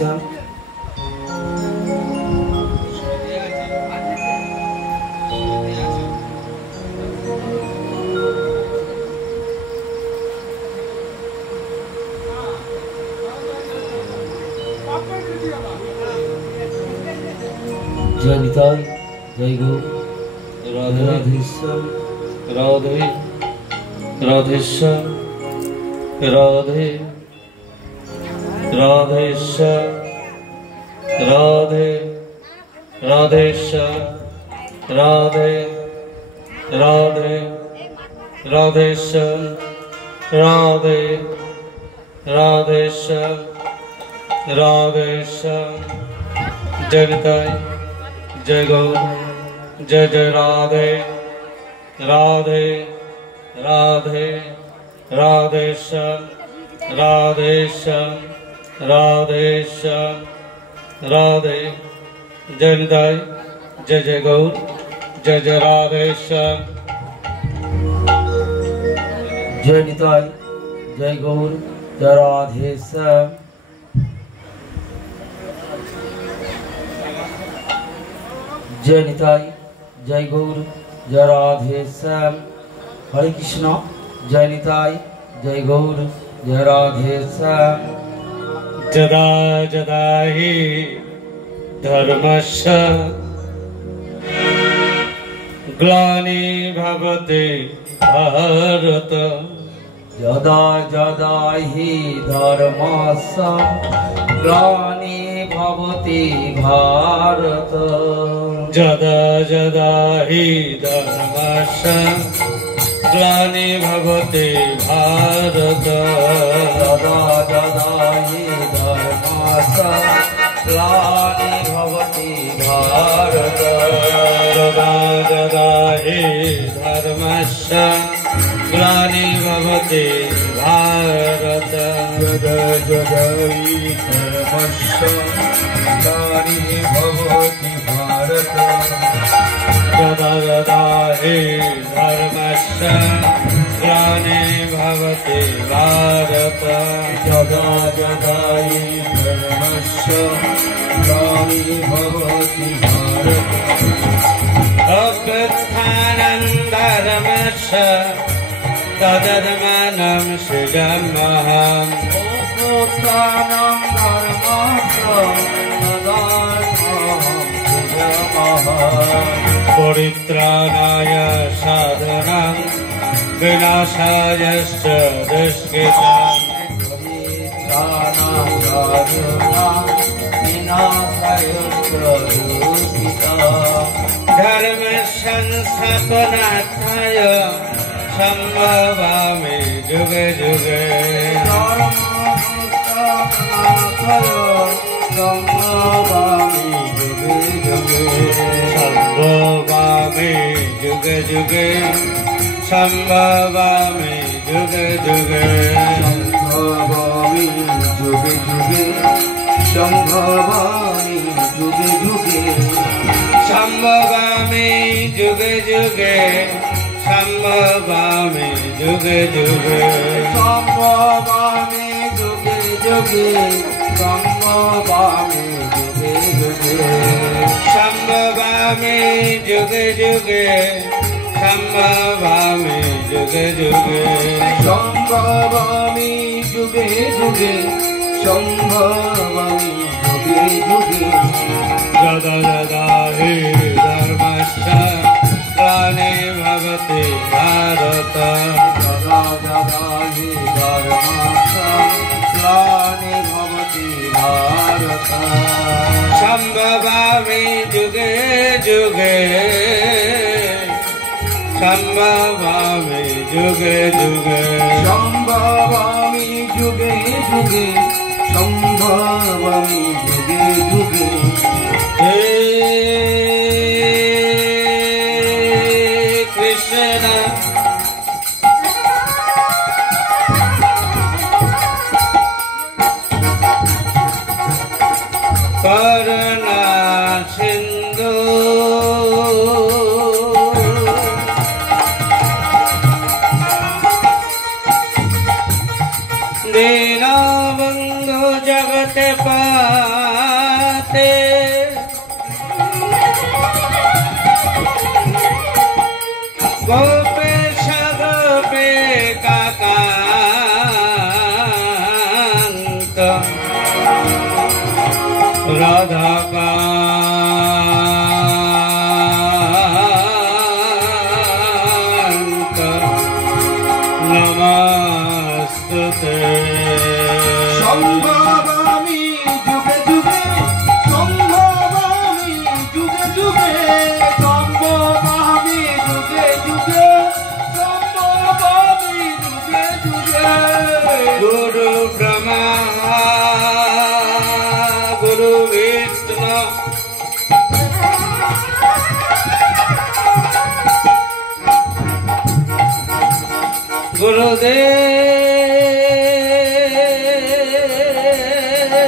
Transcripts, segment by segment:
শ্যাম। जय निताई जय गौ राधे राधेश्याम राधे राधेश्याम राधे राधेश्याम राधे राधेश्याम राधे राधे राधेश्याम राधे राधेश्याम राधेश्याम। जय निताई जय गौर जय जय राधे राधे राधे राधेश्याम राधेश्याम राधेश्याम राधे। जय निताई जय जय गौर जय जय राधेश्याम। जय निताई जय गौर जय राधेश्याम। जय निताई जय गौर जय राधेश्याम। हरे कृष्ण। जय निताई जय गौर जय राधेश्याम। जदा जदा हि धर्मस्य ग्लानिर्भवति भारत जदा जदा हि धर्मस्य ग्लानिर्भवति भारत जदा जदा हि धर्मस्य ग्लानिर्भवति भारत जदा जदा हि धर्मस्य ग्लानिर्भवति भारत जदा जदा हि धर्मस्य ग्लानिर्भवति भारत जदा जदा हि धर्मस्य ग्लानिर्भवति भारत जदा जदा हि धर्मस्य ग्लानिर्भवति भारत जदा जदा हि धर्मस्य ग्लानिर्भवति भारत अभ्युत्थानं धर्मस्य तदधर्मानं सृजाम्यहम् अभ्युत्थानं धर्मस्य परित्राणाय साधनां विनाशाय च दुष्कृतां धर्म संस्थापनार्थाय संभवामि जुगे जुगे संभवामि जुगे जुगे संभवामि जुगे जुगे संभवामि जुगे जुगे संभवामि जुगे जुगे संभवामि जुगे जुगे संभवामि जुगे जुगे संभवामि जुगे जुगे संभवामि जुगे जुगे संभवामि जुगे जुगे संभवामि जुगे जुगे संभवामि जुगे जुगे संभवामि जुगे जुगे जदा जदा हि धर्मस्य ग्लानिर्भवति भारत जदा जदा हि धर्मस्य ग्लानिर्भवति भारत संभवामि जुगे जुगे संभवामि जुगे जुगे संभवामि जुगे जुगे संभवामि जुगे जुगे हे कृष्ण करुणा सिंधु दीनबंधु जगत पाल Te Gope Shagope Kakanta Radha Kanta Namaste Shambhavami juge juge Shambhavami juge juge Shambhavami juge juge Shambhavami juge juge Guru Brahma Guru Vishnu Guru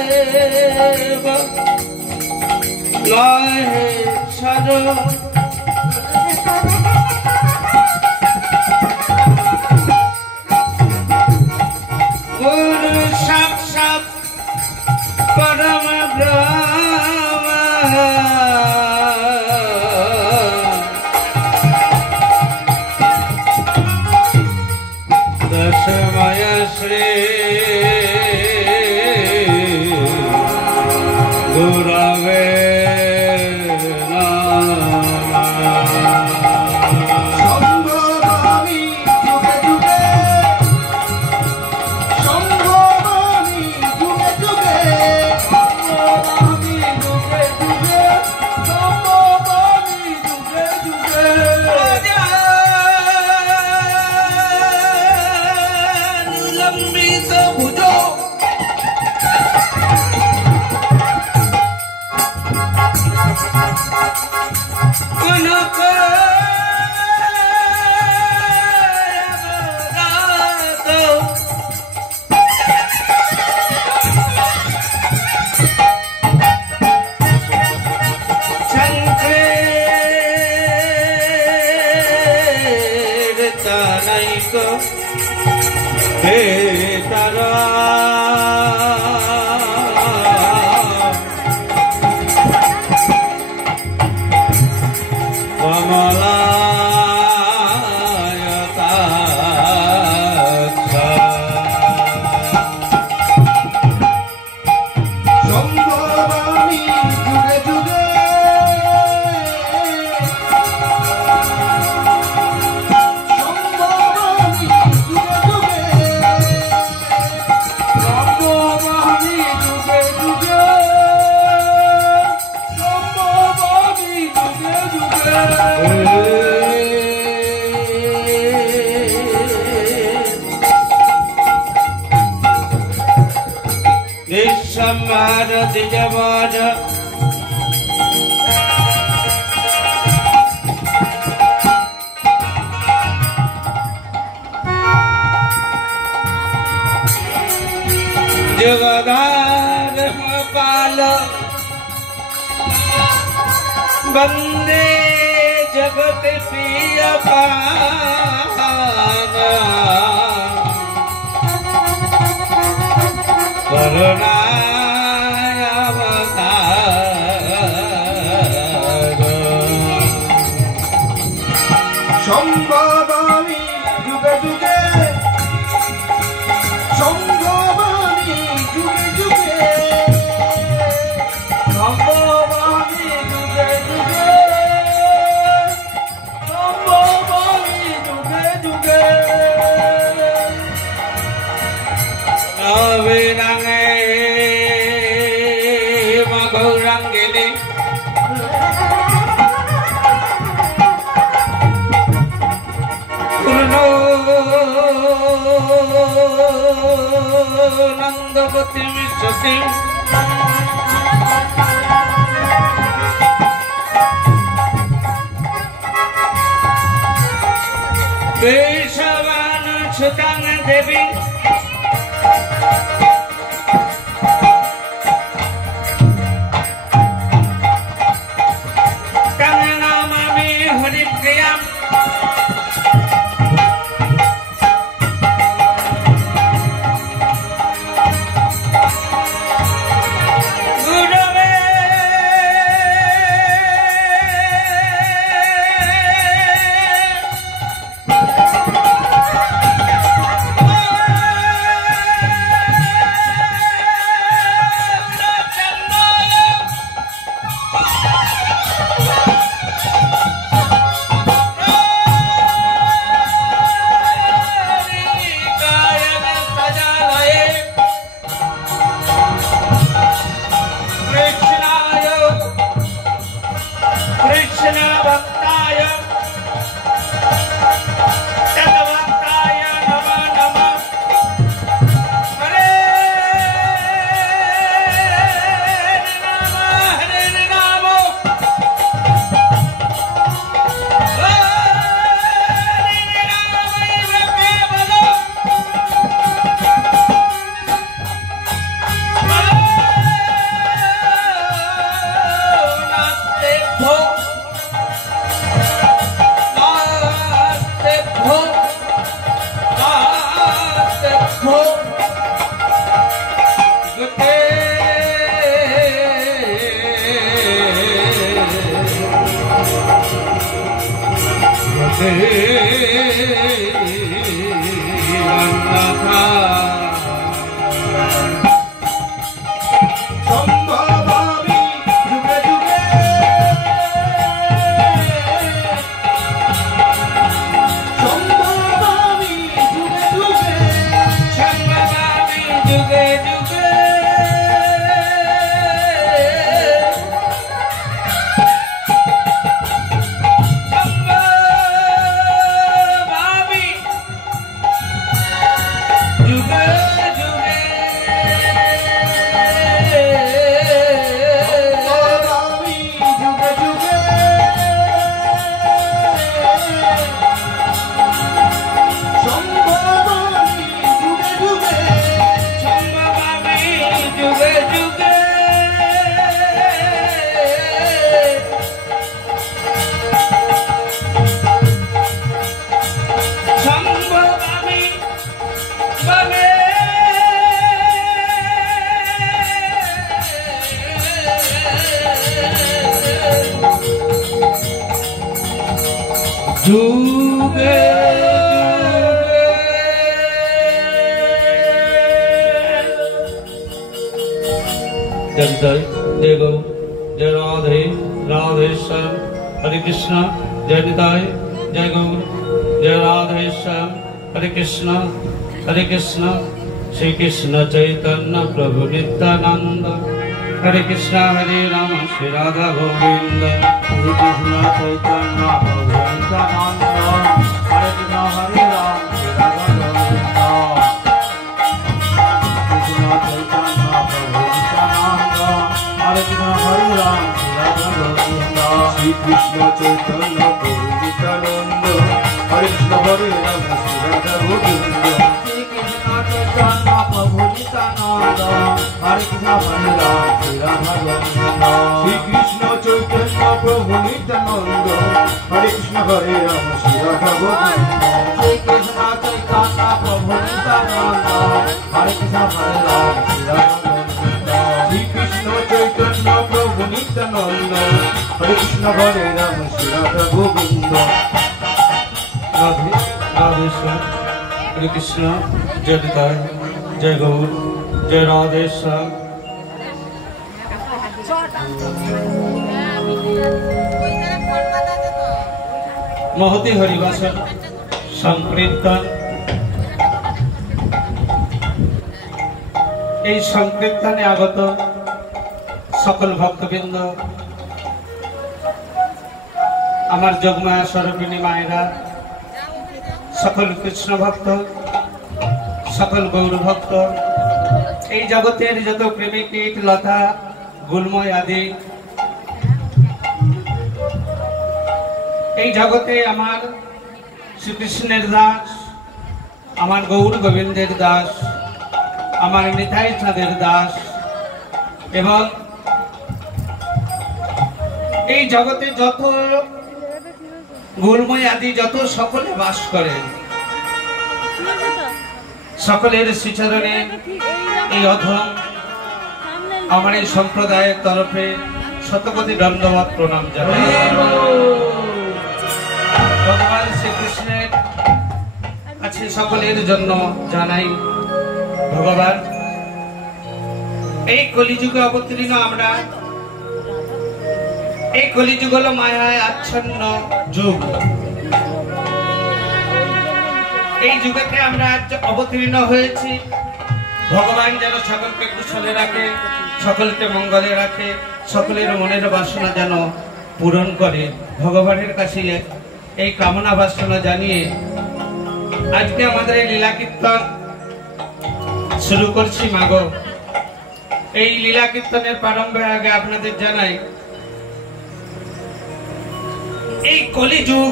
Deva Lahe Sadhu Guru Sakshat Parama Brahma Dasmaya Shri Gurave Shambhavami juge juge Shambhavami juge juge Shambhavami juge juge Shambhavami juge juge Lambita Bhujo Kanaka Shambhavami juge juge Shambhavami juge juge Shambhavami juge juge Shambhavami juge juge Nishamharati Javada Jagadharma Pala Bande Jagat Priya Pana Karunaya Avatara Shambhavami juge juge Shambhavami juge juge Shambhavami juge juge Shambhavami juge juge Avinange Magaurangini Purno Nandavati Vishati Keshavana Chutana Devi Kanamami Haripriyam जय जय गौ जय राधे राधेश्याम हरे कृष्ण जय निताय जय गौ जय राधेश्याम हरे कृष्ण श्री कृष्ण चैतन्य प्रभु नित्यानंद हरे कृष्ण हरे राम श्री राधा गोविंद श्री कृष्ण चैतन्य प्रभु नित्यानंद हरे कृष्ण हरे राम श्री राधा गोविंद कृष्ण चैतन्य प्रभु नित्यानंद हरे कृष्ण हरे राम श्री राधा गोविंद श्री कृष्ण चैतन्य प्रभु नित्यानंद हरे कृष्ण हरे राम श्री राधा गोविंद श्री कृष्ण चैतन्य प्रभु नित्यानंद हरे कृष्ण हरे राम श्री राधा गोविंद श्री कृष्ण चैतन्य प्रभु नित्यानंद हरे कृष्ण हरे राम श्री राधा गोविंद श्री कृष्ण चैतन्य प्रभु नित्यानंद हरे कृष्ण हरे राम श्री राधा गोविंद श्री कृष्ण चैतन्य प्रभु नित्यानंद हरे कृष्ण हरे राम श्री राधा गोविंद राधे राधेश्याम हरे कृष्ण जय निताय जय गौर जय राधेश्याम महती हरिवासन संकीर्तन এই সংকীর্তনে আগত সকল ভক্তবৃন্দ আমার যোগমায়া স্বরূপিণী মায়েরা সকল কৃষ্ণ ভক্ত সকল গৌর ভক্ত এই জগতের যত প্রেমী কীট লতা গুলময় আদি এই জগতে আমার শ্রীকৃষ্ণের দাস আমার গৌর গোবিন্দের দাস আমার নিতাই চাঁদের দাস এবং এই জগতে যত গুলময় আদি যত সকলে বাস করেন সকলের শ্রীচরণে এই অধম আমার এই সম্প্রদায়ের তরফে শতকোটি দণ্ডবত প্রণাম জানাই। ভগবান শ্রীকৃষ্ণের কাছে সকলের জন্য জানাই ভগবান এই কলিযুগে অবতীর্ণ আমরা এই কলিযুগ হলো মায়ায় আচ্ছন্ন যুগ এই যুগেতে আমরা আজ অবতীর্ণ হয়েছি ভগবান যেন সকলকে কুশলে রাখে সকলকে মঙ্গলে রাখে সকলের মনের বাসনা যেন পূরণ করে ভগবানের কাছে এই কামনা বাসনা জানিয়ে আজকে আমাদের এই লীলা কীর্তন শুরু করছি মাগো। এই লীলা কীর্তনের প্রারম্ভের আগে আপনাদের জানাই এই কলিযুগ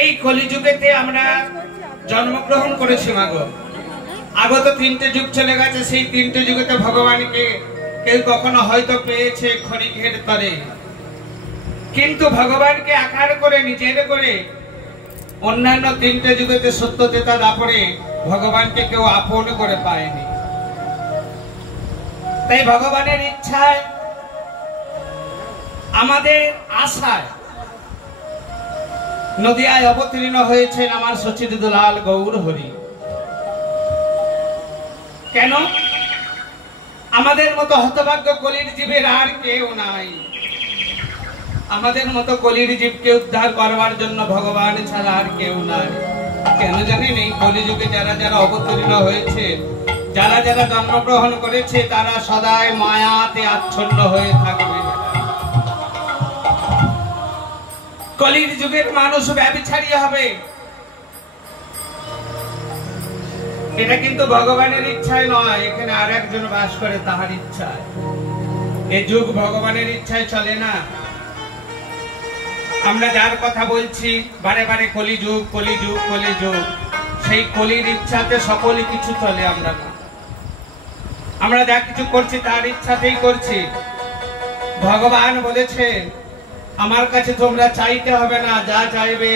এই কলিযুগেতে আমরা জন্মগ্রহণ করেছি মাগো। আগত তিনটে যুগ চলে গেছে সেই তিনটে যুগেতে ভগবানকে কেউ কখনো হয়তো পেয়েছে ক্ষণিকের তরে কিন্তু ভগবানকে আকার করে নিজের করে অন্যান্য তিনটে যুগেতে সত্যতেতা দাপরে ভগবানকে কেউ আপন করে পায়নি। তাই ভগবানের ইচ্ছায় আমাদের আশায় নদিয়ায় অবতীর্ণ হয়েছেন আমার সচিব দুলাল গৌর হরি। কেন আমাদের মতো হতভাগ্য কলির জীবের আর কেউ নাই। আমাদের মতো কলির জীবকে উদ্ধার করবার জন্য ভগবান ছাড়া আর কেউ নাই। কেন জানেন এই কলিযুগে যারা যারা অবতীর্ণ হয়েছে যারা যারা জন্মগ্রহণ করেছে তারা সদাই মায়াতে আচ্ছন্ন হয়ে থাকবে। কলির যুগের মানুষ ব্যভিচারী হবে এটা কিন্তু ভগবানের ইচ্ছায় নয়, এখানে আর একজন বাস করে তাহার ইচ্ছায়। এই যুগ ভগবানের ইচ্ছায় চলে না। আমরা যার কথা বলছি বারে বারে কলিযুগ কলিযুগ কলিযুগ, সেই কলির ইচ্ছাতে সকলই কিছু চলে। আমরা যা কিছু করছি তার ইচ্ছাতেই করছি। ভগবান বলেছে আমার কাছে তোমরা চাইতে হবে না, যা চাইবে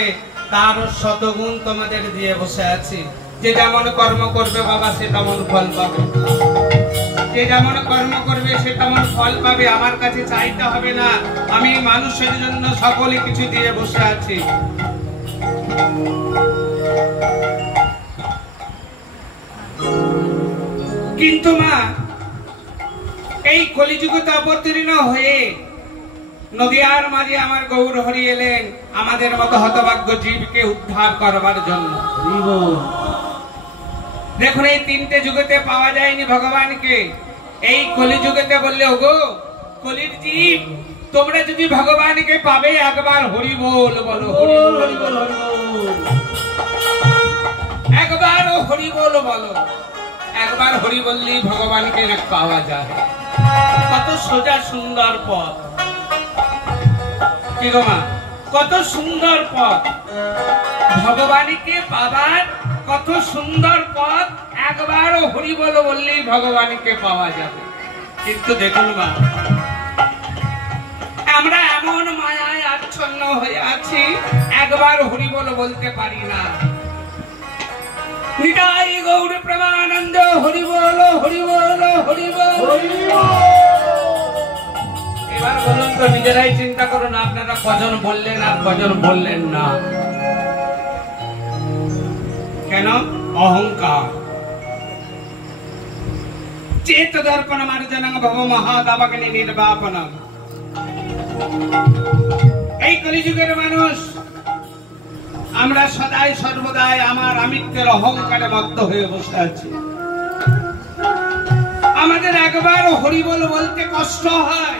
তার শতগুণ তোমাদের দিয়ে বসে আছি। যে যেমন কর্ম করবে বাবা সে তেমন ফল পাবে, যে যেমন কর্ম করবে সে তেমন ফল পাবে। আমার কাছে চাইতে হবে না, আমি মানুষের জন্য সকলে কিছু দিয়ে বসে আছি। কিন্তু মা এই কলিযুগতে অবতীর্ণ হয়ে নদিয়ার মাঝে আমার গৌর হরি এলেন আমাদের মতো হতভাগ্য জীবকে উদ্ধার করবার জন্য। দেখুন এই তিনটে যুগেতে পাওয়া যায়নি ভগবানকে, এই কলিযুগেতে বললে ওগো কলির জীব তোমরা যদি ভগবানকে পাবে একবার হরি বল বলো, হরি বল বলো, একবার হরি বল বলো। একবার হরি বললেই ভগবানকে পাওয়া যায়। কত সোজা সুন্দর পথ, কি গো মা, কত সুন্দর পথ ভগবানকে পাবার, কত সুন্দর পথ। একবার হরি বল বললেই ভগবানকে পাওয়া যাবে। কিন্তু দেখুন মা আমরা এমন মায়ায় আচ্ছন্ন হয়ে আছি একবার হরি বল বলতে পারি না। নিতাই গৌর প্রেমানন্দ হরি বল, হরি বল, হরি বল। এবার বলুন তো নিজেরাই চিন্তা করুন আপনারা কজন বললেন আর কজন বললেন না। কেন? অহংকার। চেত দর্পণ মার্জনং ভব মহাদাবাগ্নি নির্বাপনম। এই কলিযুগের মানুষ আমরা সদাই সর্বদাই আমার আমিত্বের অহংকারে মত্ত হয়ে বসে আছি। আমাদের একবার হরি বল বলতে কষ্ট হয়।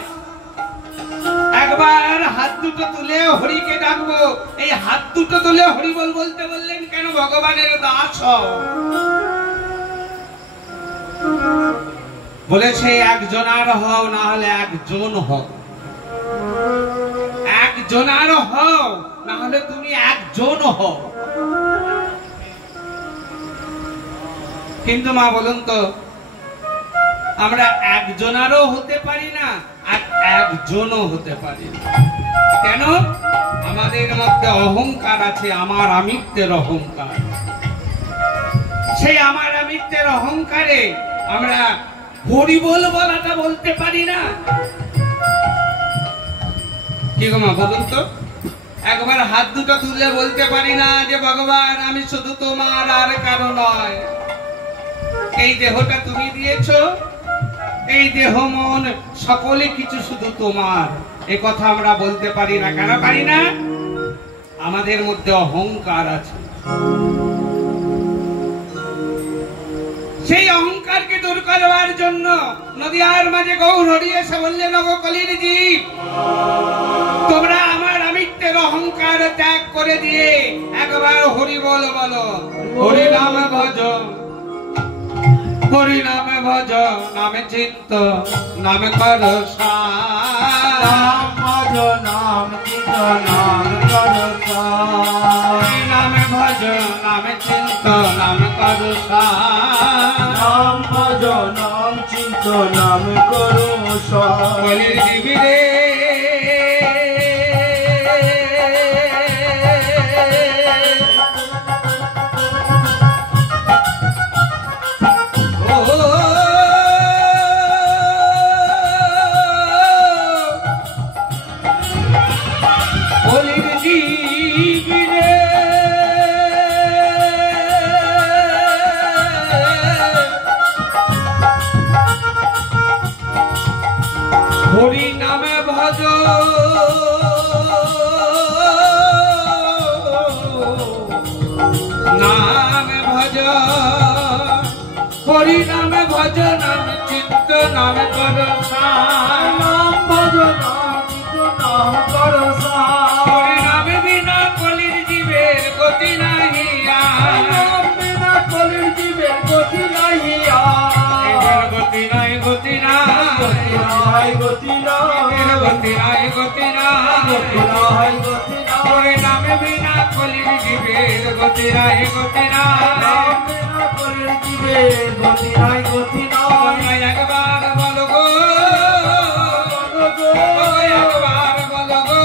একবার হাত দুটো তুলে হরিকে ডাকবো, এই হাত দুটো তুলে হরি বল বলতে বললেন কেন? ভগবানের দাস হও বলেছে। একজনার হও না হলে একজন হও, একজনার হও না হলে তুমি একজন হও। কিন্তু মা বলুন তো আমরা একজনারও হতে পারি না আর একজনও হতে পারি না। কেন? আমাদের মধ্যে অহংকার আছে, আমার আমিত্বের অহংকার। সেই আমার আমিত্বের অহংকারে আমরা হরি বল বলাটা বলতে পারি না। কি গো মা বলুন তো, একবার হাত দুটো তুলে বলতে পারি না যে ভগবান আমি শুধু তোমার আর কারো নয়। এই দেহটা তুমি দিয়েছো, এই দেহ মন সকলে কিছু শুধু তোমার। এ কথা আমরা বলতে পারি না। কেন পারি না? আমাদের মধ্যে অহংকার আছে। সেই অহংকারকে দূর করবার জন্য নদিয়ার মাঝে গৌর হরি এসে বললেন ওগো কলির জীব তোমরা আমার আমিত্বের অহংকার ত্যাগ করে দিয়ে একবার হরি বল বলো। হরি নাম ভজ, হরি নামে ভজ, নামে চিন্ত, নামে কর নাম ভজ, নাম চিন্ত, নাম কর হরি নামে ভজ, নামে চিন্ত, নামে কর নাম ভজ, নাম চিন্ত, নাম কর কলির জীবী রে হরি নামে ভজ, নামে ভজ, হরি নামে ভজ, নাম চিন্ত, নামে কর নাম ভজ, নাম চিন্ত, নাম কর হরি নামে বিনা কলির জীবের গতি নাহি নাম বিনা কলির জীবের গতি নাহি গতি নাই, গতি নাই, গতি নাই, গতি নাই, গতি নাই, গতি নাই, হরি নামে বিনা কলির জীবের গতি নাই, গতি নাই। নাম বিনা কলির জীবের গতি নাই, গতি নাই। একবার বলো গো, একবার বলো গো,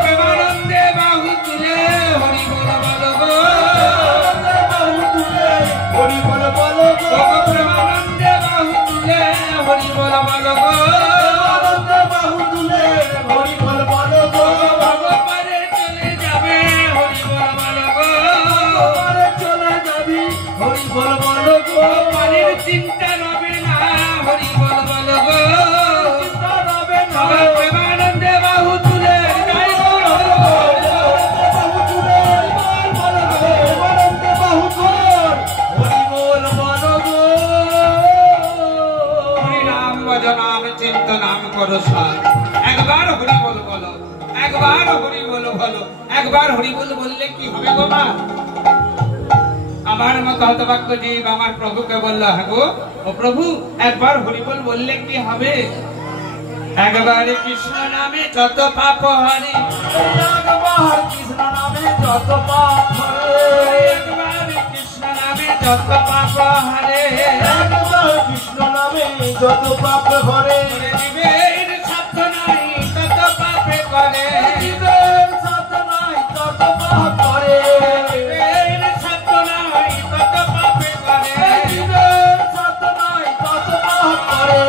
প্রেমানন্দে বাহু তুলে হরি বল বলো গো, হরি বল বলো গো, প্রেমানন্দে বাহু তুলে হরি বল বলো গো, বাহু তুলে হরি বল বলো গো, ভগবানের চলে যাবে হরি বল বলো গো, চলে যাবি হরি বল বলো হলো। একবার হরিবোল বললে কি হবে গো মা? আমার মতো হতভাগ্য জীব আমার প্রভুকে বলল, হ্যাঁ গো ও প্রভু, একবার হরিবোল বললে কি হবে? একবার কৃষ্ণ নামে যত পাপ হরে, একবার কৃষ্ণ নামে যত পাপ হরে, একবার কৃষ্ণ নামে যত পাপ হরে, একবার কৃষ্ণ নামে যত পাপ হরে, জীবের সাধ্য নাই তত পাপে করে, জীবের সাধ্য নাই তত পাপ করে, জীবের সাধ্য নাই তত পাপে করে, জীবের সাধ্য নাই তত পাপ করে।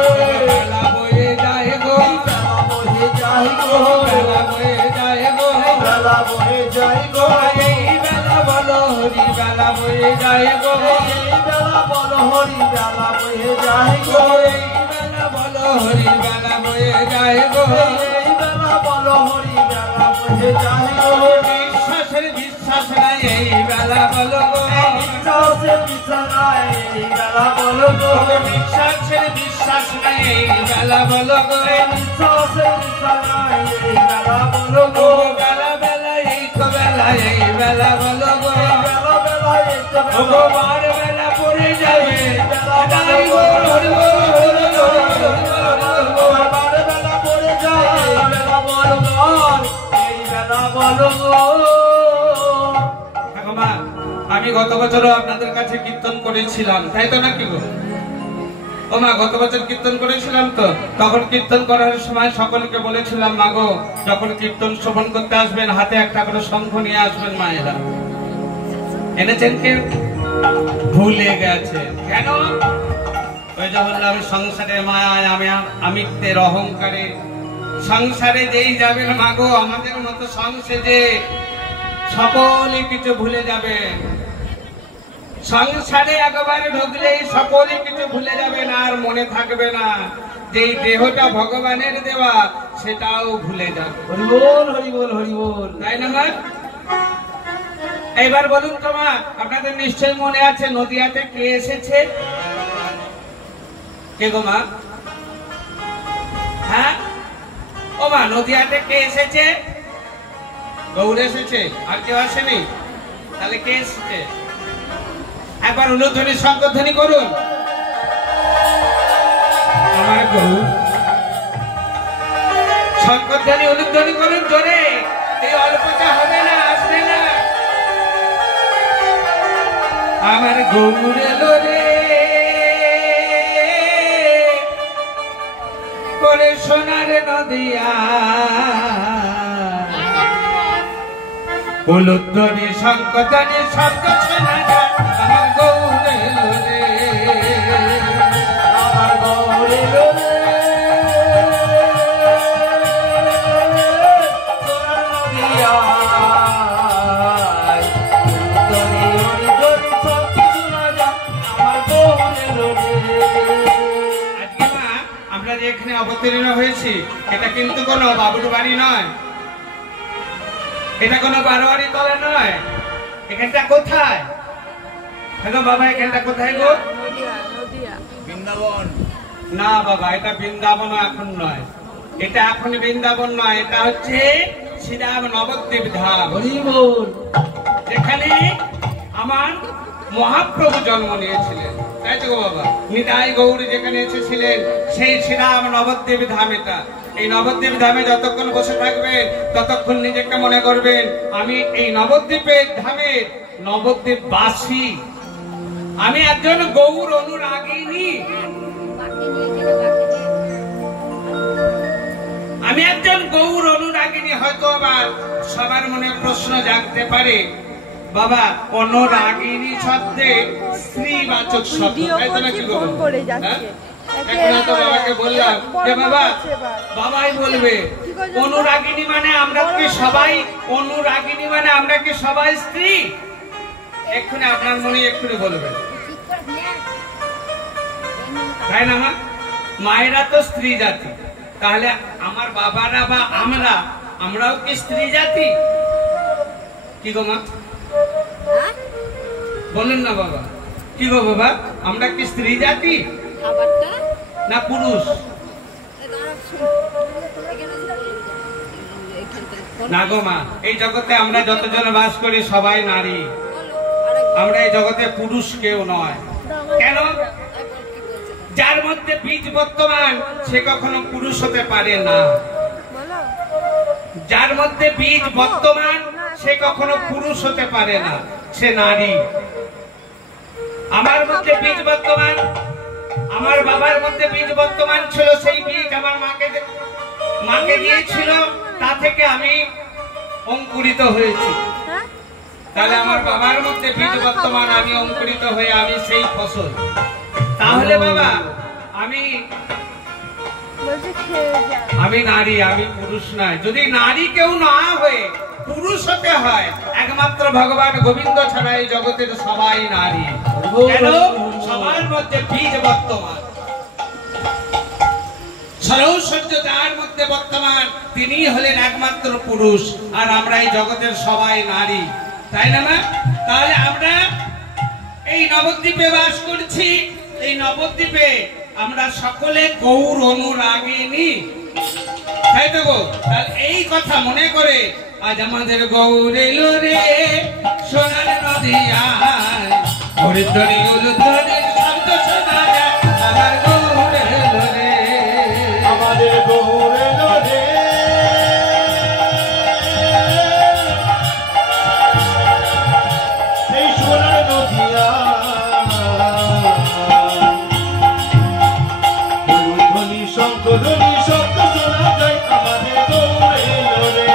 বেলা বয়ে যায় গো, বেলা বহে যায় গো, বেলা বয়ে যায় গো, বেলা বহে যায় গো, এই বেলা বলো হরি বেলা বয়ে যায় গো, এই বেলা বলো হরি বেলা বহে যায় গো, এই বেলা বলো হরি বেলা বয়ে যায় গো, এই বেলা বলো হরি বেলা বহে যায় গো, বিশ্বাসের বিশ্বাস নাই এই বেলা বলো গো, বিশ্বাসের বিশ্বাস নাই এই বেলা বলো গো, বিশ্বাসের বিশ্বাস নাই এই বেলা বলো গো, বিশ্বাসের বিশ্বাস নাই এই বেলা বলো ও গো, বেলা বেলা এই তো বেলা এই বেলা বলো গো, বেলা বেলা এই তো ও গো বার বেলা পড়ে যাবে তাই গো হরি বল, হরি বল, হরি বল, হরি বল। বারে বেলা পড়ে যায় বেলা বলো গো, এই বেলা বলো গো। দেখো মা, আমি গত বছরও আপনাদের কাছে কীর্তন করেছিলাম, তাই তো নাকি গো? ও মা, গত বছর কীর্তন করেছিলাম তো, তখন কীর্তন করার সময় সকলকে বলেছিলাম, মা গো যখন কীর্তন শ্রবণ করতে আসবেন হাতে একটা করে শঙ্খ নিয়ে আসবেন মায়েরা। এনেছেন কে? ভুলে গেছে কেন? ওই যে বললাম সংসারে মায়ায় আমি আমিত্বের অহংকারে, সংসারে যেই যাবেন মা গো আমাদের মতো সংসারে সকলে কিছু ভুলে যাবে, সংসারে একবারে ঢুকলেই সকলে কিছু ভুলে যাবে না, আর মনে থাকবে না যে এই দেহটা ভগবানের দেওয়া, সেটাও ভুলে যাবে। হরি বল, হরি বল, হরি বল। তাই না মা? এইবার বলুন তো মা, আপনাদের নিশ্চয় মনে আছে নদিয়াতে কে এসেছে? কে গো মা? হ্যাঁ ও মা, নদিয়াতে কে এসেছে? গৌর এসেছে, আর কেউ আসেনি? তাহলে কে এসেছে? একবার উলুধ্বনি শঙ্করধ্বনি করুন। আমার গৌর, শঙ্করধ্বনি উলুধ্বনি করুন জোরে, এই অল্পটা হবে না, আসবে না। আমার গৌর এলো রে করে সোনার নদিয়া, উলুধ্বনি শঙ্করধ্বনি শব্দ শোনা যায়, আমার গৌর এলো রে, আমার গৌর এলো রে, সোনার নদিয়ায়, উলুধ্বনি হরিধ্বনি শব্দ শোনা যায়, আমার গৌর এলো রে। আজকে মা আমরা যে এখানে অবতীর্ণ হয়েছি, এটা কিন্তু কোনো বাবুর বাড়ি নয়, এটা কোনো বারোয়ারি তলা নয়। এখানটা কোথায়? হ্যালো বাবা, এখানটা কোথায় গো? বৃন্দাবন। না বাবা, এটা বৃন্দাবন এখন নয়, এটা এখন বৃন্দাবন নয়, এটা হচ্ছে শ্রীরাম নবদ্বীপ ধাম, হরি বল। যেখানে আমার মহাপ্রভু জন্ম নিয়েছিলেন, তাই তো গো বাবা? নিতাই গৌরী যেখানে এসেছিলেন সেই শ্রীরাম নবদ্বীপ ধাম এটা। এই নবদ্বীপ ধামে যতক্ষণ বসে থাকবেন ততক্ষণ নিজেকে মনে করবেন আমি এই নবদ্বীপের ধামের নবদ্বীপ বাসী, আমি একজন গৌর অনুরাগিনী, আমি একজন গৌর অনুরাগিনী। হয়তো আবার সবার মনে প্রশ্ন জাগতে পারে, বাবা অনুরাগিনী শব্দে স্ত্রীবাচক শব্দ, তাই তো নাকি গো? হ্যাঁ? এখন হয়তো বাবাকে বললাম যে বাবা, বাবাই বলবে অনুরাগিনী মানে আমরা কি সবাই, অনুরাগিনী মানে আমরা কি সবাই স্ত্রী? এক্ষুনি আপনার মনে এক্ষুনি বলবে, তাই না মা? মায়েরা তো স্ত্রী জাতি, তাহলে আমার বাবারা বা আমরাও কি স্ত্রী জাতি? কি গো মা বলেন না বাবা, কি গো বাবা, আমরা কি স্ত্রী জাতি না পুরুষ? না গো মা, এই জগতে আমরা যতজন বাস করি সবাই নারী। আমরা এই জগতে পুরুষ কেউ নয়। কেন? যার মধ্যে বীজ বর্তমান সে কখনো পুরুষ হতে পারে না। যার মধ্যে বীজ বর্তমান সে কখনো পুরুষ হতে পারে না, সে নারী। আমার মধ্যে বীজ বর্তমান, আমার বাবার মধ্যে বীজ বর্তমান ছিল, সেই বীজ আমার মাকে দিয়েছিল, তা থেকে আমি অঙ্কুরিত হয়েছি। তাহলে আমার বাবার মধ্যে বীজ বর্তমান, আমি অঙ্কুরিত হয়ে আমি সেই ফসল। তাহলে বাবা আমি নারী, আমি পুরুষ নয়। যদি নারী কেউ না হয়ে পুরুষ হতে হয়, একমাত্র ভগবান গোবিন্দ ছাড়া এই জগতের সবাই নারী। কেন? সবার মধ্যে বীজ বর্তমান। সরৌসূর্য যার মধ্যে বর্তমান তিনি হলেন একমাত্র পুরুষ, আর আমরা এই জগতের সবাই নারী, তাই না মা? তাহলে আমরা এই নবদ্বীপে বাস করছি। এই নবদ্বীপে আমরা সকলে গৌর অনুরাগিনী, তাই তো গো? তাহলে এই কথা মনে করে আজ আমাদের গৌর এলো রে সোনার নদিয়ায়, হরিদ্বারে উলুধ্বনির শব্দ শোনা যায়, আমার গৌর এলো রে, আমাদের গৌর এলো রে, এই সোনার নদিয়া, ধ্বনি শঙ্খ ধ্বনি শব্দ শোনা যায়, আমাদের গৌর এলো রে।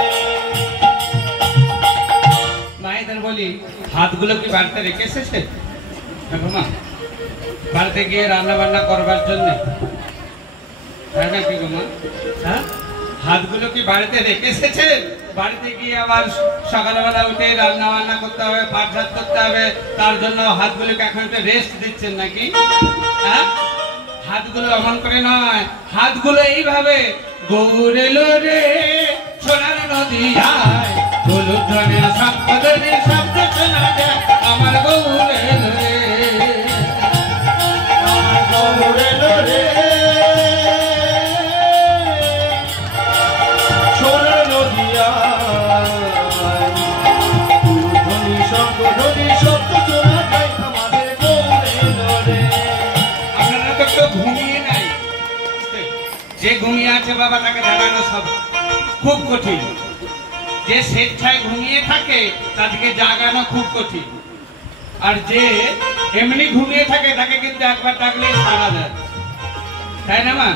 মায়েদের বলি, হাতগুলো কি বাড়িতে রেখে এসেছে? মা বাড়িতে গিয়ে রান্না বান্না করবার জন্য, তাই না কি গো মা? হ্যাঁ, হাতগুলো কি বাড়িতে রেখে এসেছেন? বাড়িতে গিয়ে আবার সকালবেলা উঠে রান্না বান্না করতে হবে, পাট ভাত করতে হবে, তার জন্য হাতগুলোকে এখন একটু রেস্ট দিচ্ছেন নাকি? হ্যাঁ, হাতগুলো এমন করে নয়, হাতগুলো এইভাবে গৌর এলো রে সোনার নদিয়ায়, উলুধ্বনির শঙ্খধ্বনির শব্দ শোনা যায়, আমার গৌর এলো রে, আমার গৌর এলো রে, সোনার নদিয়া, ধ্বনি শঙ্খ ধ্বনি শব্দ শোনা যায়, আমাদের গৌর এলো রে। আপনারা তো কেউ ঘুমিয়ে নাই। যে ঘুমিয়ে আছে বাবা তাকে জাগানো সব খুব কঠিন। যে স্বেচ্ছায় ঘুমিয়ে থাকে তাদেরকে জাগানো খুব কঠিন, আর যে এমনি ঘুমিয়ে থাকে তাকে কিন্তু একবার ডাকলেই সারা যায়, তাই না মা?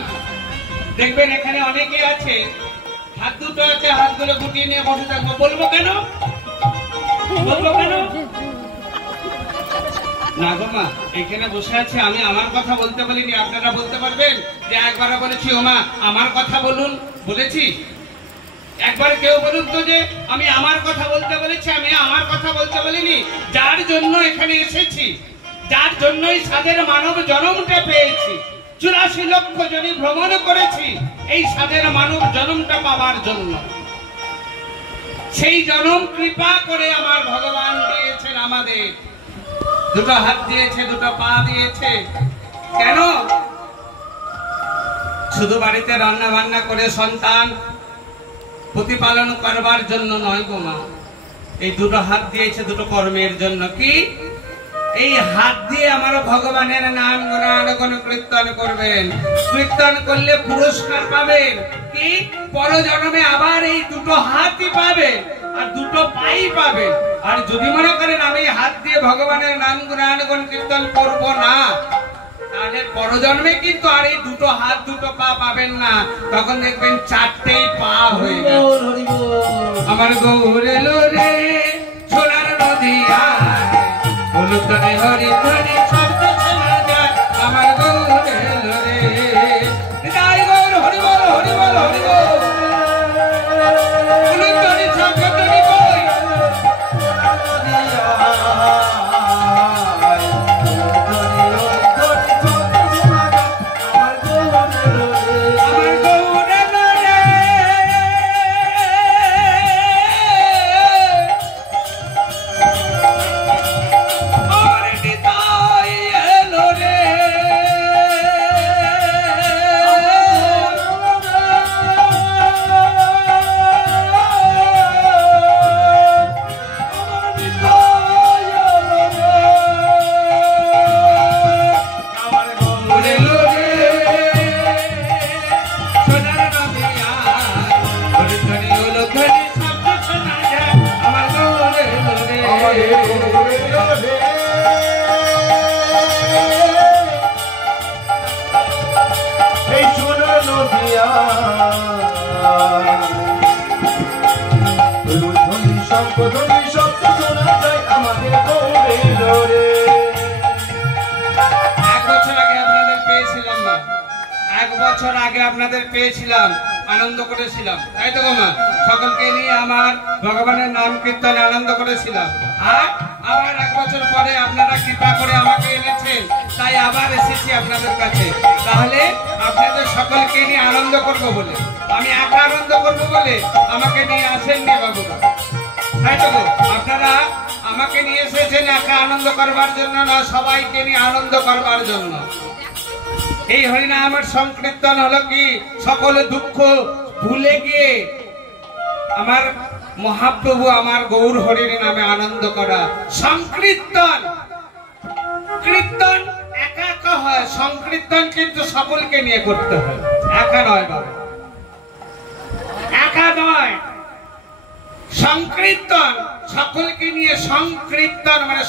দেখবেন এখানে অনেকে আছে, হাত দুটো আছে, হাতগুলো গুটিয়ে নিয়ে বসে থাকবো। বলবো কেন? বলবো কেন? না গো মা, এখানে বসে আছে, আমি আমার কথা বলতে বলিনি। আপনারা বলতে পারবেন যে একবার বলেছি ও মা আমার কথা বলুন, বলেছি? একবার কেউ বলুন তো যে আমি আমার কথা বলতে বলেছি, আমি আমার কথা বলতে বলিনি। যার জন্য এখানে এসেছি, যার জন্যই সাধের মানব জন্মটা পেয়েছি, 84 লক্ষ জনি ভ্রমণ করেছি এই সাধের মানব জন্মটা পাওয়ার জন্য। সেই জন্ম কৃপা করে আমার ভগবান দিয়েছেন আমাদের। দুটো হাত দিয়েছে, দুটো পা দিয়েছে। কেন? শুধু বাড়িতে রান্না বান্না করে সন্তান প্রতিপালন করবার জন্য নয় গো মা, এই দুটো হাত দিয়েছে দুটো কর্মের জন্য। কি? এই হাত দিয়ে আমার ভগবানের নাম গুণানুগুণ কীর্তন করবেন। কীর্তন করলে পুরস্কার পাবেন। কি? পরজন্মে আবার এই দুটো হাতই পাবে আর দুটো পাই পাবে। আর যদি মনে করেন আমি হাত দিয়ে ভগবানের নাম গুণানুগুণ কীর্তন করব না, তাহলে পরজন্মে কিন্তু আর এই দুটো হাত দুটো পা পাবেন না। তখন দেখবেন 4টেই পা হয়ে গেছে। আমার গৌর এলো রে সোনার নদিয়ায়, উলুধ্বনি হরিধ্বনি শব্দ শোনা যায়, আমার গৌর এলো রে। জয় গৌর, হরি বল হরি বল হরি বল। উলুধ্বনি শঙ্খধ্বনি কই? আমার এই সোনা নদিয়া ধ্বনি শব্দ শোনা যায় আমাদের গৌরের। এক বছর আগে আপনাদের পেয়েছিলাম, আনন্দ করেছিলাম, তাই তো মা? সকলকে নিয়ে আমার ভগবানের নাম কীর্তনে আনন্দ করেছিলাম। আর আবার এক বছর পরে আপনারা কৃপা করে আমাকে এনেছেন, তাই আবার এসেছি আপনাদের কাছে। তাহলে আপনাদের সকলকে নিয়ে আনন্দ করব বলে, আমি একা আনন্দ করব বলে আমাকে নিয়ে আসেননি বাবুরা, তাই তো? আপনারা আমাকে নিয়ে এসেছেন একা আনন্দ করবার জন্য না, সবাইকে নিয়ে আনন্দ করবার জন্য। এই হরিনামের সংকীর্তন হলো কি সকল দুঃখ ভুলে গিয়ে আমার মহাপ্রভু আমার গৌর হরির নামে আনন্দ করা। সংকীর্তন, কীর্তন একা একা হয়, সংকীর্তন কিন্তু সকলকে নিয়ে করতে হয়, একা নয় বাবা, একা নয়। সংকীর্তন সকলকে নিয়ে, সংকীর্তন মানে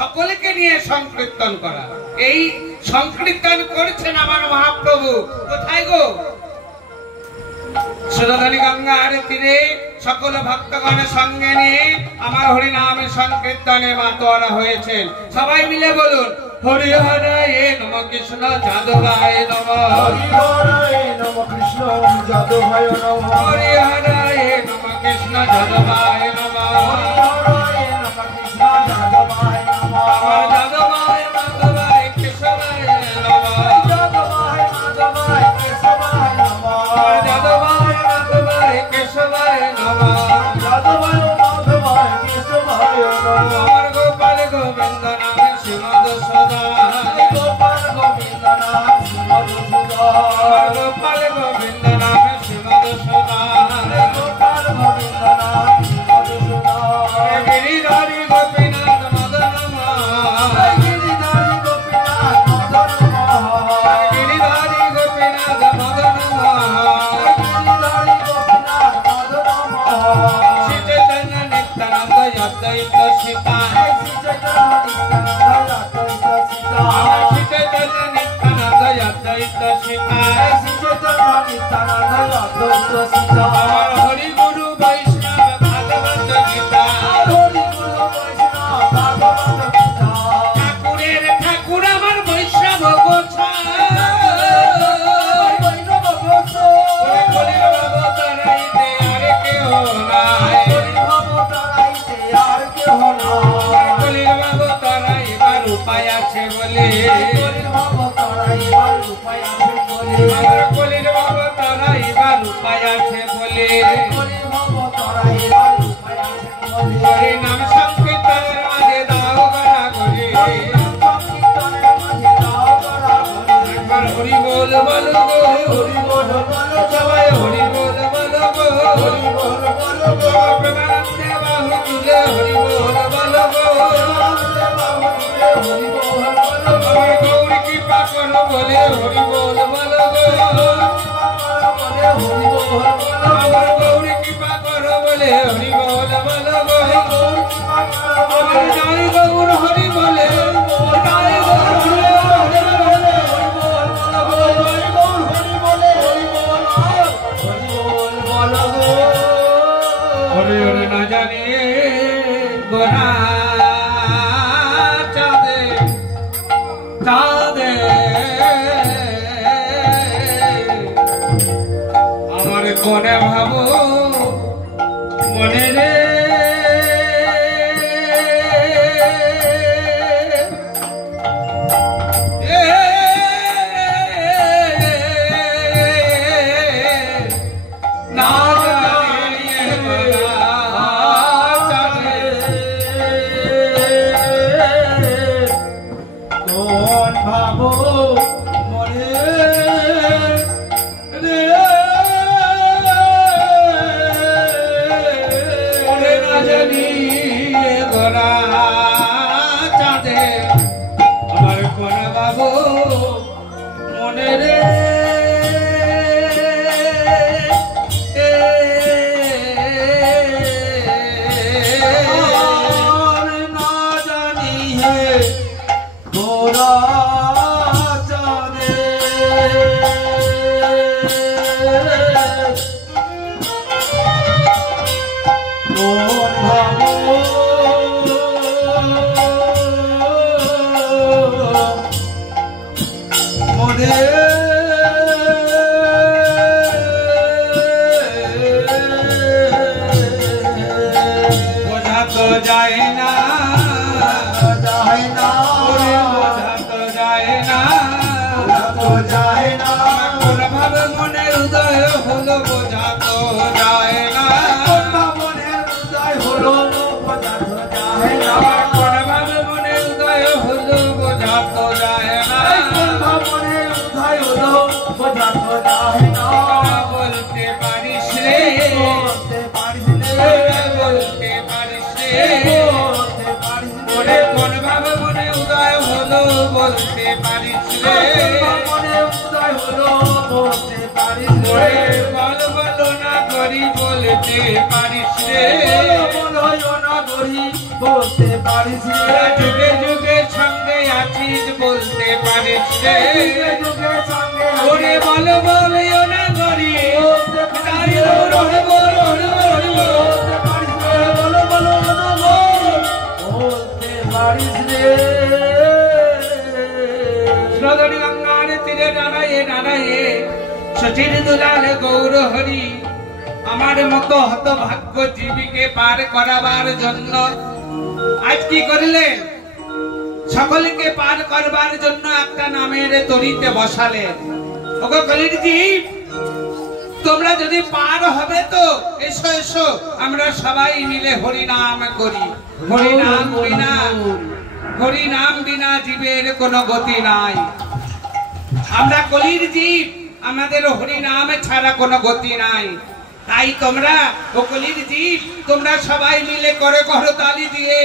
সকলকে নিয়ে সংকীর্তন করা। এই সংকীর্তন করছেন আমার মহাপ্রভু কোথায় গো? সুরধনী গঙ্গার তীরে সকল ভক্তগণের সঙ্গে নিয়ে আমার হরিনামের সংকীর্তনে মাতোয়ারা হয়েছেন। সবাই মিলে বলুন, হরি হরায় নম কৃষ্ণ যাদবায় নম, হরি হরায় নম কৃষ্ণ যাদবায় নম, হরি হরায় নম কৃষ্ণ যাদবায় নম, হরি হরায় নম কৃষ্ণ যাদবায় নম, যাদবায় মাধবায় কেশবায় নম, যাদবায় মাধবায় কেশবায় নম, যাদবায় মাধবায় কেশবায় নম, যাদবায় মাধবায় কেশবায় নম, আমার গোপাল গোবিন্দ নামে শ্রীমদ সদা, গোপাল গোবিন্দ নাম শ্রীমদ সুধা, গোপাল গোবিন্দ নামে শ্রীমদ সদা, গোপাল গোবিন্দ নাম শ্রীমদ সুধা, গিরিধারী গোপীনাথ মদন মোহন, গিরিধারী গোপীনাথ মদন মোহন, গিরিধারী গোপীনাথ মদন মোহন, গিরিধারী গোপীনাথ মদন মোহন, শ্রী চৈতন্য নিত্যানন্দ অদ্বৈত সীতা, শ্রী চৈতন্য নিত্যানন্দ অদ্বৈত সীতা, শ্রী চৈতন্য নিত্যানন্দ অদ্বৈত সীতা, শ্রী চৈতন্য নিত্যানন্দ অদ্বৈত সীতা, আমার হরি গুরু বৈষ্ণব ভাগবত গীতা, হরি গুরু বৈষ্ণব ভাগবত গীতা, ঠাকুরের ঠাকুর আমার বৈষ্ণব গোছায়, বৈষ্ণব গোত্র, ওরে কলির অবতারাইতে আর কেহ নাই, ভব তারাইতে আর কেহ নাই, কলির অবতারাইবার উপায় আছে বলে, ভব তারাইবার উপায় আছে বলে, আমার কলির অবতারাইবার উপায় আছে বলে, ভব তারাইবার উপায় আছে বলে, হরি নাম সংকীর্তনের মাঝে দাও গড়া গড়ি, সংকীর্তনের মাঝে দাও গড়া গড়ি, একবার হরি বল বল গো, হরি বল বল সবাই হরি বল বল গো, হরি বল বল গো, প্রেমানন্দে বাহু তুলে হরি বল বল গো, রামদেব বাবু তুলে হরি বল বল গো, আমার গৌর কৃপা করো বলে হরি বল বল গো, বলে হরি বল বল গো, আমার গৌর কৃপা করো বলে হরি বল বল গো, আমার জয় গৌর হরি বলে, জয় গৌর হরি বলে, হরি বল হরি হরি না জানি গোরা চাঁদে চাঁদে আমার মনে ভাবো মনে রে না কোন ভাবো মনে রে ওরে না জানি গোরা চাঁদে আমার কোন বাবু মনে রে আর বোঝা তো যায় না বোঝা তো যায় না কোন ভাবে মনের উদয় হলো বোঝা তো যায় না কোন ভাবে মনের উদয় হলো বোঝা তো যায় না বলতে পারিস রে বলতে পারিস রে কোন ভাবে মনে উদয় হলো বলতে পারিস রে বল বলো না করি বলতে পারিস রে যুগে যুগে সঙ্গে আছিস বলতে পারিস রে ওরে বল বলিও না করি নদী গঙ্গার তীরে দাঁড়ায়ে দাঁড়ায়ে সচির দুলাল গৌর হরি আমার মতো হতভাগ্য জীবীকে পার করাবার জন্য আজ কি করলেন? সকলকে পার করবার জন্য একটা নামের তরিতে বসালেন। ওগো কলির জীব, তোমরা যদি পার হবে তো এসো এসো, আমরা সবাই মিলে হরি নাম করি। হরি নাম বিনা জীবের কোনো গতি নাই। আমরা কলির জীব, আমাদের হরি নাম ছাড়া কোনো গতি নাই। তাই তোমরা ও কলির জীব, তোমরা সবাই মিলে করে করতালি দিয়ে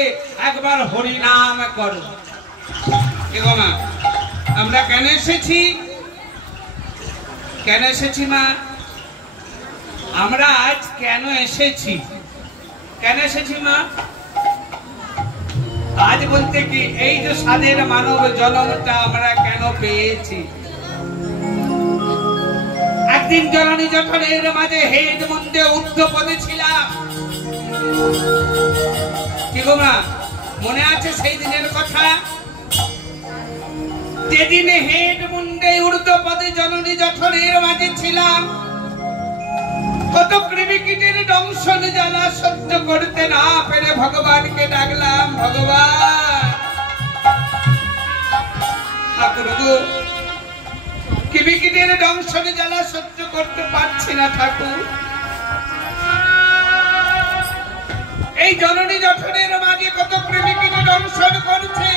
একবার হরি নাম করো। মা, আমরা কেন এসেছি? কেন এসেছি মা? আমরা আজ কেন এসেছি? কেন এসেছি মা? আজ বলতে কি, এই যে স্বাদের মানব জন্মটা আমরা কেন পেয়েছি? একদিন জননী জঠরের মাঝে হেড মুন্ডে ঊর্ধ্ব পদে ছিলাম। কি গো মা, মনে আছে সেই দিনের কথা? যেদিনে হেড মুন্ডে ঊর্ধ্ব পদে জননী জঠরের মাঝে ছিলাম, কত কৃমিকীটের দংশন জ্বালা সহ্য করতে না পেরে ভগবানকে ডাকলাম, ভগবান কৃমিকীটের দংশন জ্বালা সহ্য করতে পারছি না ঠাকুর। এই জননী জঠরের মাঝে কত কৃমিকীট দংশন করছে,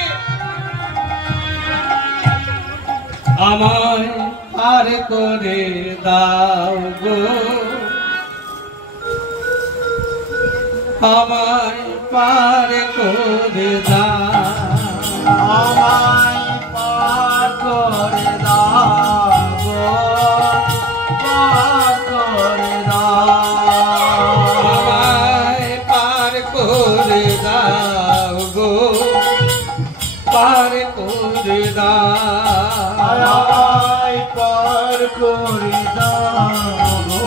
আমায় পার করে দাও গো, আমায় পার করে দাও, আমায় পার করে দাও গো, পার করে দাও, আমায় পার করে দাও গো, পার করে দাও, আমায় পার করে দাও গো,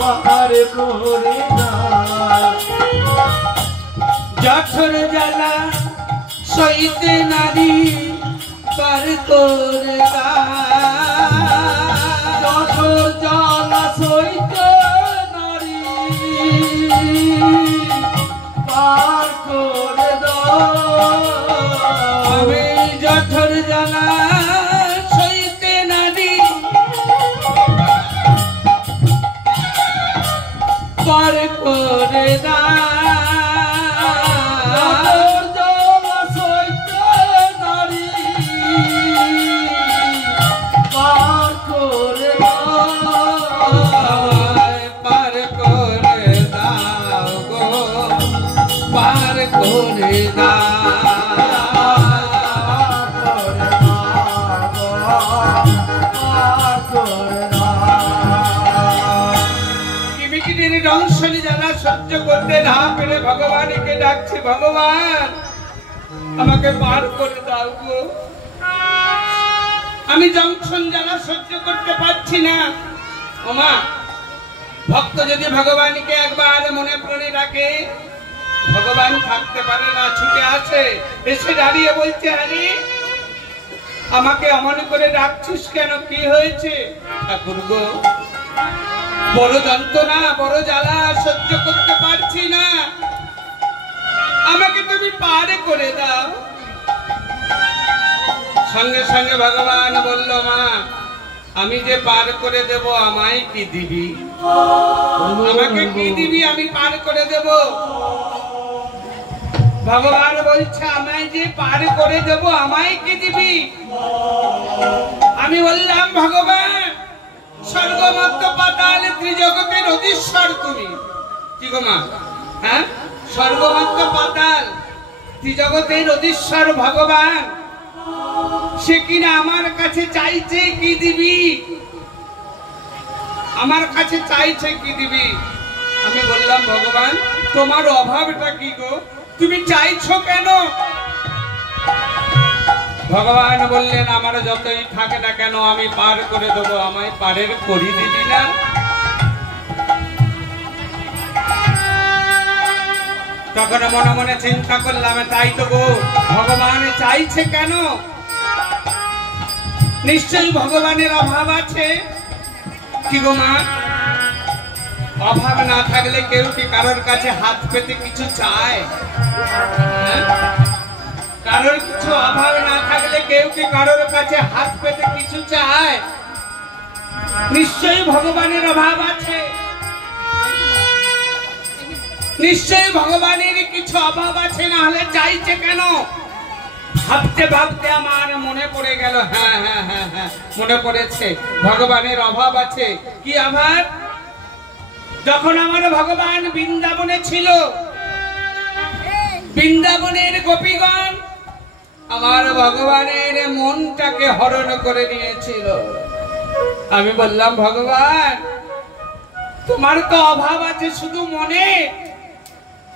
পার করে দাও। জঠর জ্বালা সইতে নারী পার করে দাও, জঠর জ্বালা সইতে নারী পার করে দাও, আমি জঠর জ্বালা সইতে নারী পার করে দাও, সহ্য করতে না পেরে ভগবানকে ডাকছে, ভগবান আমাকে পার করে দাও গো, আমি যন্ত্রণ জ্বালা সহ্য করতে পারছি না। ওমা, ভক্ত যদি ভগবানকে একবার মনে প্রাণে রাখে, ভগবান থাকতে পারে না, ছুটে আসে, এসে দাঁড়িয়ে বলছে, আরে আমাকে অমন করে রাখছিস কেন, কি হয়েছে? ঠাকুর গো, বড় যন্ত্রণা, বড় জ্বালা সহ্য করতে পারছি না, আমাকে তুমি পার করে দাও। সঙ্গে সঙ্গে ভগবান বলল, মা আমি যে পার করে দেব, আমায় কি দিবি? আমাকে কি দিবি, আমি পার করে দেব? ভগবান বলছে, আমায় যে পার করে দেব, আমায় কি দিবি? আমি বললাম, ভগবান স্বর্গমর্ত পাতাল ত্রিজগতের অধীশ্বর তুমি। কি গো মা? হ্যাঁ, স্বর্গমর্ত পাতাল ত্রিজগতের অধীশ্বর ভগবান, সে কিনা আমার কাছে চাইছে কি দিবি? আমার কাছে চাইছে কি দিবি? আমি বললাম, ভগবান তোমার অভাবটা কি গো, তুমি চাইছো কেন? ভগবান বললেন, আমার যতই থাকে না কেন আমি পার করে দেবো, আমায় পারের করি দিবি না? তখন মনে মনে চিন্তা করলাম, তাই তো গো, ভগবান চাইছে কেন? নিশ্চয়ই ভগবানের অভাব আছে। কি গো মা, অভাব না থাকলে কেউ কি কারোর কাছে হাত পেতে কিছু চায়? কারোর কিছু অভাব না থাকলে কেউ কি কারোর কাছে হাত পেতে কিছু চায়? নিশ্চয়ই ভগবানের অভাব আছে, নিশ্চয়ই ভগবানের কিছু অভাব আছে, না হলে চাইছে কেন? ভাবতে ভাবতে আমার মনে পড়ে গেল, হ্যাঁ হ্যাঁ হ্যাঁ হ্যাঁ মনে পড়েছে, ভগবানের অভাব আছে। কি অভাব? যখন আমার ভগবান বৃন্দাবনে ছিল, বৃন্দাবনের গোপীগণ আমার ভগবানের মনটাকে হরণ করে নিয়েছিল। আমি বললাম, ভগবান তোমার তো অভাব আছে শুধু মনে,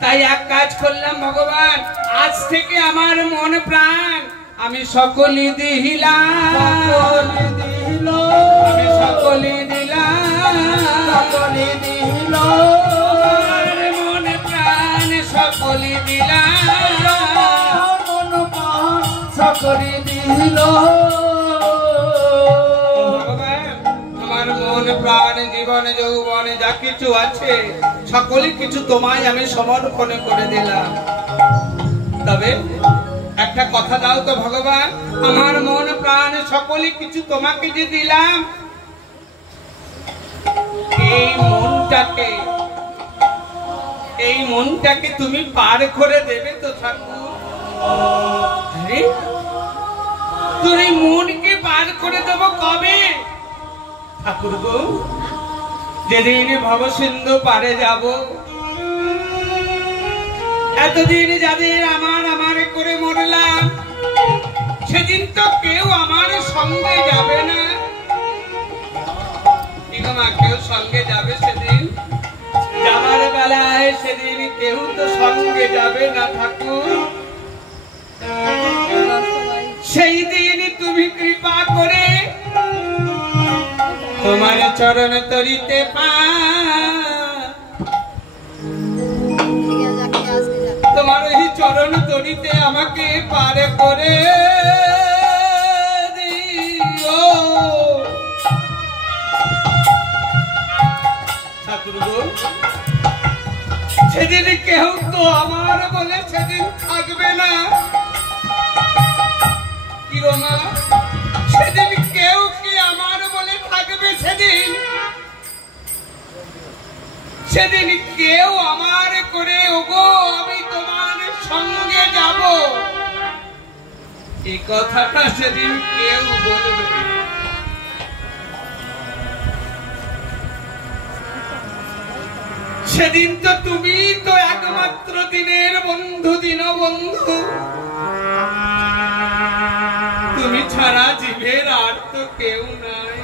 তাই এক কাজ করলাম, ভগবান আজ থেকে আমার মন প্রাণ আমি সকলে দিলাম, আমি সকলে দিলাম, আমার মন প্রাণ সকলে দিলাম, সকলে দিল। আমার মন প্রাণ জীবন যৌবন যা কিছু আছে সকলে কিছু তোমায় আমি সমর্পণ করে দিলাম। তবে একটা কথা দাও তো ভগবান, আমার মন প্রাণ সকলে কিছু তোমাকে যে দিলাম, এই মনটাকে তুমি পার করে দেবে তো ঠাকুর? তুমি মনকে পার করে দেবো কবে? ঠাকুর গো, যেদিন ভবসিন্ধু পারে যাব, এতদিন যাদের আমার আমার করে মরলাম, সেদিন তো কেউ আমার সঙ্গে যাবে না। কেউ সঙ্গে যাবে সেদিন? যাবার বেলায় সেদিন কেউ তো সঙ্গে যাবে না ঠাকুর। সেই দিন তুমি কৃপা করে তোমার চরণ তরিতে তোমার এই চরণ তরিতে আমাকে পার করে দিও ঠাকুর গো। সেদিন কেউ তো আমার বলে সেদিন থাকবে না। কি গো মা, সেদিন কেউ কি আমার বলে থাকবে? সেদিন কেউ আমার করে ওগো আমি তোমার সঙ্গে যাব, এই কথাটা সেদিন কেউ বলবে? সেদিন তো তুমি তো একমাত্র দিনের বন্ধু, দীনবন্ধু। তুমি ছাড়া জীবের আর তো কেউ নাই।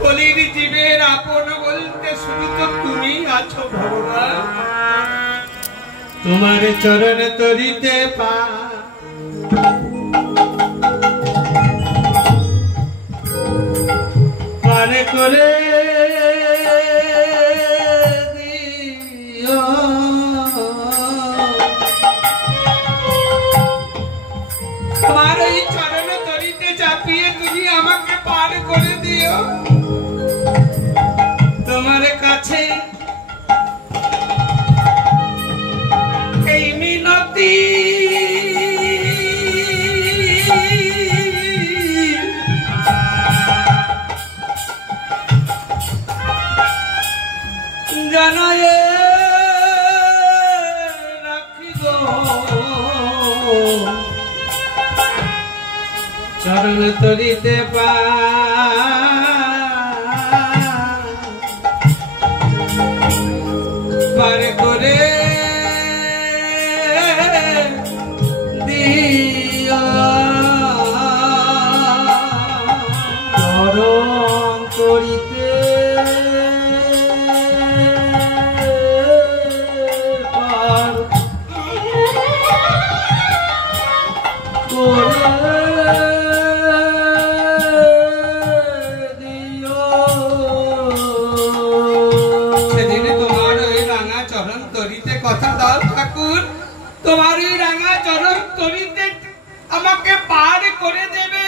কলির জীবের আপন বলতে শুধু তো তুমি আছো ভগবান। তোমার চরণ তরিতে পার করে তরিতে পার করে দিও চরণ তরিতে পার করে দিও। সেদিনে তোমার ওই রাঙা চরণ তরিতে কথা দাও ঠাকুর, তোমার ওই রাঙা চরণ তরিতে আমাকে পার করে দেবে।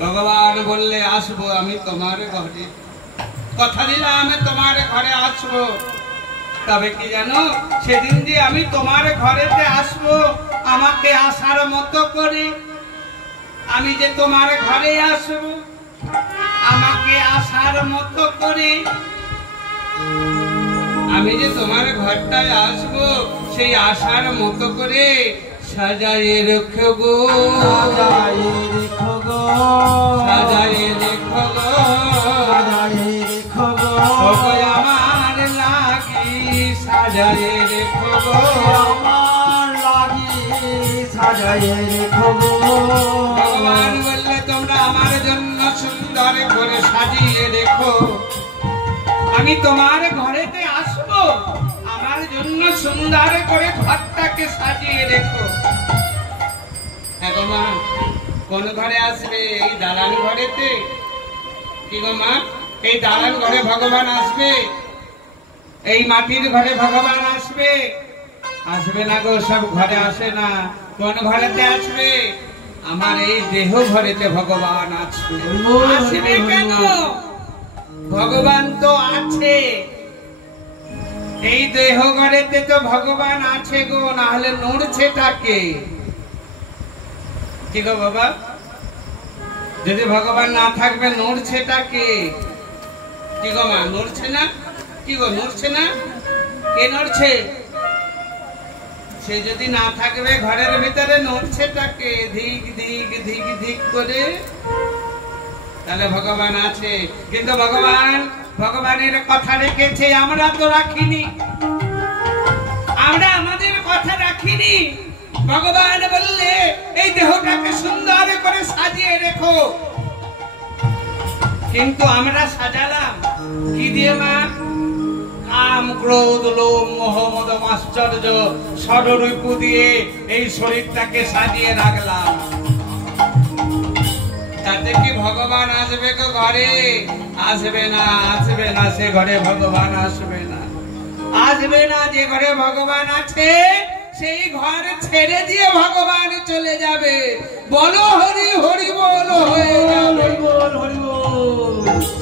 ভগবান বললে আসবো আমি তোমার ঘরে, কথা দিলাম আমি তোমার ঘরে আসবো। তবে কি জানো, সেদিন যে আমি তোমার ঘরেতে আসবো, আমাকে আসার মতো করে আমি যে তোমার ঘরে আসবো, আমাকে আসার মতো করে আমি যে তোমার ঘরটায় আসবো, সেই আসার মতো করে সাজাইয়ে রেখো গো, সাজায়ে রেখো গো, সাজাইয়ে রেখো গো, সাজায়ে রেখো গো, ওগো আমার লাগি সাজাইয়ে রেখো গো, আমার লাগি সাজায়ে রেখো গো। ভগবান বললে তোমরা আমার জন্য সুন্দর করে সাজিয়ে রেখো, আমি তোমার ঘরেতে আসবো, আমার জন্য সুন্দর করে ঘরটাকে সাজিয়ে রেখো। হ্যাঁ গো মা, কোন ঘরে আসবে? এই দালান ঘরেতে? কি গো মা, এই দালান ঘরে ভগবান আসবে? এই মাটির ঘরে ভগবান আসবে? আসবে না গো, সব ঘরে আসে না। কোন ঘরেতে আসবে? আমার এই দেহ ঘরেতে ভগবান আসবে। আসবে কেন? ভগবান তো আছে, এই দেহ ঘরেতে তো ভগবান আছে গো, না হলে নড়ছেটাকে? কি গো বাবা, যদি ভগবান না থাকবে নড়ছেটাকে? কি গো মা, নড়ছে না? কি গো, নড়ছে না? কে নড়ছে? সে যদি না থাকবে ঘরের ভিতরে, নড়ছেটাকে ধিক ধিক ধিক ধিক করে, তাহলে ভগবান আছে। কিন্তু ভগবান ভগবানের কথা রেখেছে, আমরা তো রাখিনি, আমরা আমাদের কথা রাখিনি। ভগবান বললে এই দেহটাকে সুন্দর করে সাজিয়ে রেখো, কিন্তু আমরা সাজালাম কি দিয়ে মা? কাম ক্রোধ লোভ মোহ মদ আশ্চর্য ষড়রূপ দিয়ে এই শরীরটাকে সাজিয়ে রাখলাম। তাতে কি ভগবান আসবে গো ঘরে? আসবে না, আসবে না, সে ঘরে ভগবান আসবে না, আসবে না। যে ঘরে ভগবান আছে সেই ঘর ছেড়ে দিয়ে ভগবান চলে যাবে। বলো হরি হরি বল হয়ে যাবে। হরি বল, হরি বল।